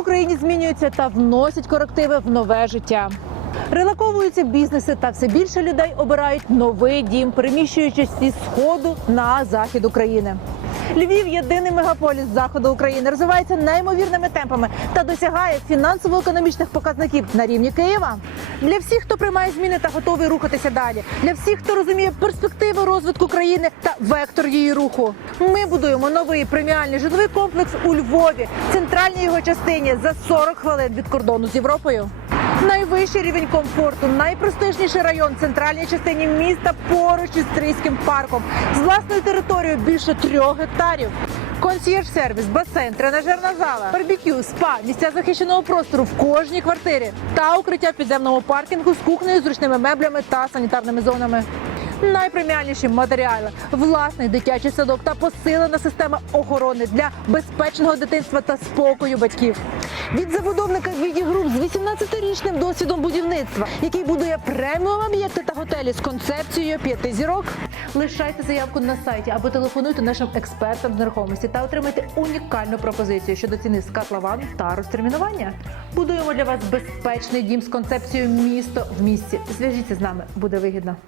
Україні змінюються та вносять корективи в нове життя. Релаковуються бізнеси та все більше людей обирають новий дім, переміщуючись зі сходу на захід України. Львів єдиний мегаполіс заходу України, розвивається неймовірними темпами та досягає фінансово-економічних показників на рівні Києва. Для всіх, хто приймає зміни та готовий рухатися далі, для всіх, хто розуміє перспективи розвитку країни та вектор її руху. Ми будуємо новий преміальний житловий комплекс у Львові, центральній його частині за 40 хвилин від кордону з Європою. Найвищий рівень комфорту, найпрестижніший район в центральній частині міста поруч із Стрийським парком з власною територією більше трьох гектарів. Консьєрж-сервіс, басейн, тренажерна зала, барбекю, спа, місця захищеного простору в кожній квартирі та укриття в підземному паркінгу з кухнею, зручними меблями та санітарними зонами. Найпреміальніші матеріали, власний дитячий садок та посилена система охорони для безпечного дитинства та спокою батьків. Від забудовника Віді Груп з 18-річним досвідом будівництва, який будує преміум об'єкти та готелі з концепцією п'яти зірок. Лишайте заявку на сайті або телефонуйте нашим експертам з нерухомості та отримайте унікальну пропозицію щодо ціни з котловану та розтермінування. Будуємо для вас безпечний дім з концепцією місто в місті. Зв'яжіться з нами, буде вигідно.